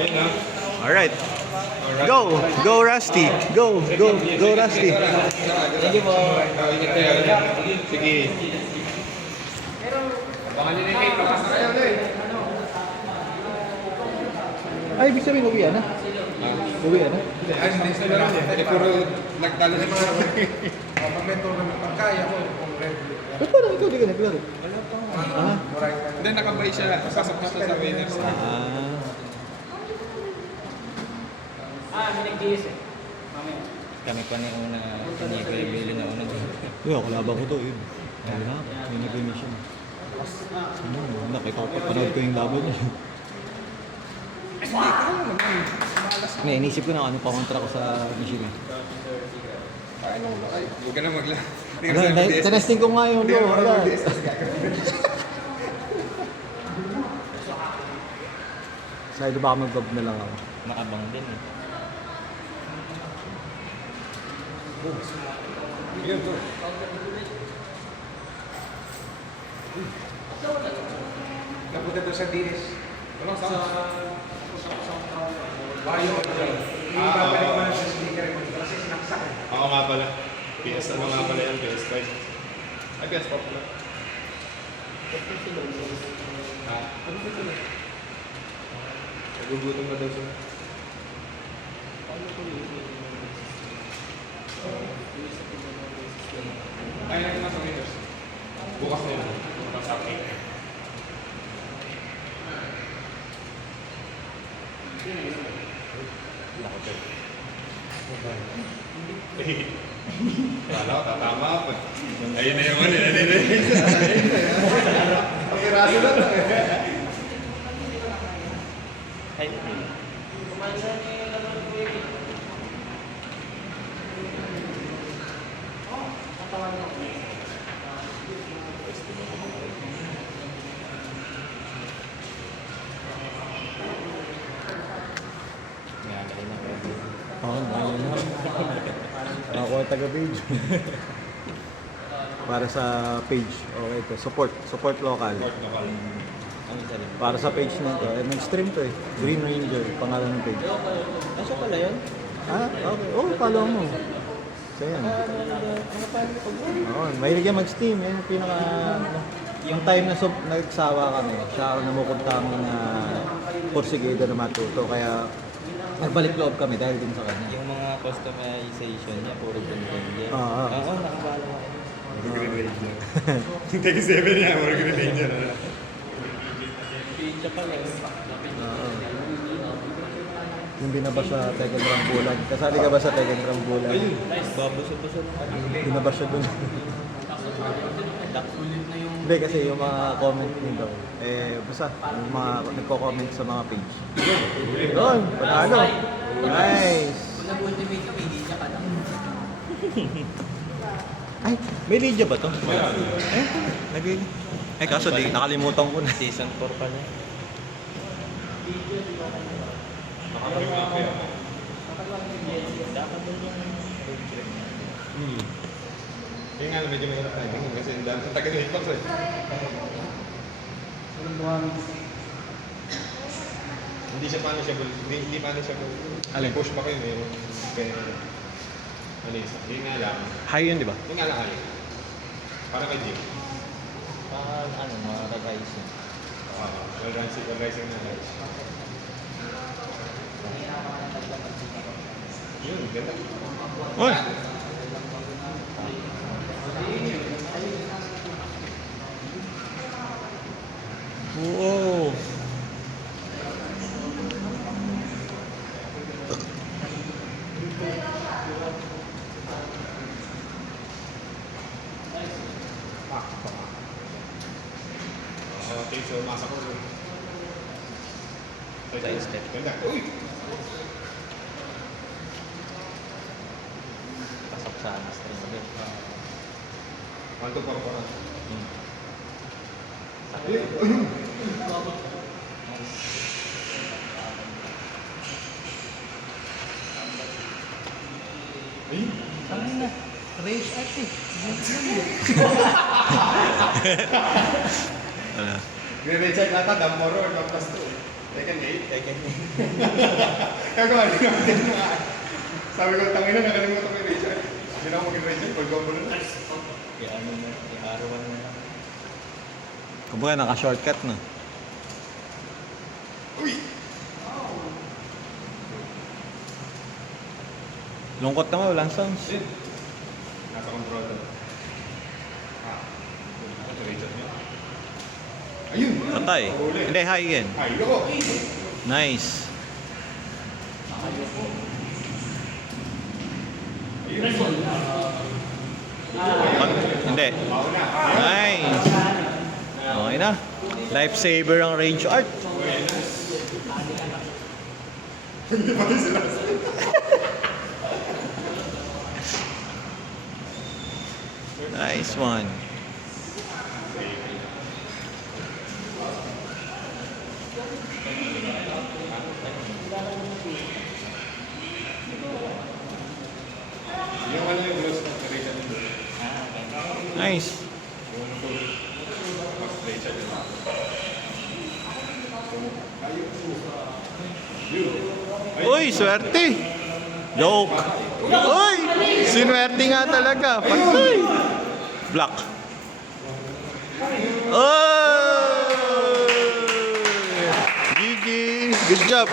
Ayun na. Alright. Go! Go, Rusty! Go! Go! Go, Rusty! Thank you po. Ingat kayo. Sige. Baka nyo na kayo. Lakas na kayo ulit. Ay, ibig sabihin, uwian na. Uwian na. Ay, hindi sila lang. Puro nagtalo na mga. Pagmento naman pagkaya ko. Ba't parang ikaw di ka naglaro? Ah. Hindi, nakabay siya. Pasok na siya sa winners. May nag-GS eh. Mamaya. Kami pa na una, hindi ko ibili na una. Yo, kalaban ko to, yun. Ayun na, yung nag-emission. Nakita ko, panood ko yung laban niya. May inisip ko na ano pa kontra ko sa mission eh. Ay, huwag ka na magla. Tinesting ko nga yun, no? Wala. Sa'yo ba ako mag-vlog na lang ako? Maabang din eh. Napunta doon sa Dines. Walang sa... Bayo. Ibabalik mo na sa speaker mo. Kasi sinaksak eh. Ako nga pala. PS ano nga pala yan? PS5. Ay, PS4 pala. Ha? Nagugutom na daw siya. Ay, natin na sa Windows. Bukas na yun. Bukas sa akin. Wala ko, tatama ako. Ayun na yung ano, ayun na yung Pakiraso lang eh. Ay, Oo, ayun na. Ako ay taga-page. Para sa page. Okay, ito. Support local. ano sa rin? Para sa page na ito. Eh, nag-stream to eh. Green Ranger, pangalan ng page. Asa pala yun? Ah, okay. Oh, follow mo. So yan. Oo, mahilig yan mag-steam. Yan yung pinaka... Yung time na nagsawa kami, siya ang namukunta kami na porsigido na matuto. Kaya nagbalik loob kami dahil din sa kanya. Yung mga customization niya, puro ganyan yan. Oo. Oo, nakabala ko. Green Ranger. Yung Tag 7 niya, more Green Ranger. Pincha pala yun. Yung binaba sa Tekken Drum Bulag. Kasali ka ba sa Tekken Drum Bulag? Babuso-buso lang. Binaba siya dun. Hindi kasi yung mga comment nito, basta yung mga nagko-comment sa mga page. Yun, panalo. Nice. Kung nag-ultimate ka, may Lydia ka lang. Ay, may Lydia ba to? Kaso di, nakalimutan ko na. Season 4 pala. Dapat din yung Kaya nga, medyo mahirap tayo. Kasi ang tagal yung hitbox eh. Hindi siya punishable. Hindi punishable. Alin? Push back yun eh. Kaya ano yun? Yun nga lang. High yun, di ba? Yun nga lang kaya. Para kay Jim. mga guys yun. Rising na guys. Yun, ganda. Oy! Oo. Okay, so masa ko. Side step. Ganda. Uy! Pasok sa stream ulit. 1, 2, 4, 4. Sakit. Ayun! Ayun! Sabi na, rage art eh. Ano? Gre-recheck nata, Damoro or Dampas 2. Tekken 8? Tekken. Kagawa din natin na. Sabi ko, tangin na, nakalimutan ko yung Richard. Hindi na ako maging Richard, pag combo na. I-ano na, i-R1 na lang. Kumbaga, naka-shortcut na. Uy! Lungkot naman, walang sounds. Nasa control na. Ako sa Richard niya. Ayun! Patay. Huli. Hindi, high again. Ay, loko! Nice. Hindi. Nice. Okay na. Lifesaver ang range art. Hindi pati sila. Nice one. Yung ano yung gloss ng Richard yun. Nice. Mas Richard yun. Uy, swerte. Joke. Uy, sinwerte nga talaga. Patay. Black. Oh! GG. Good job.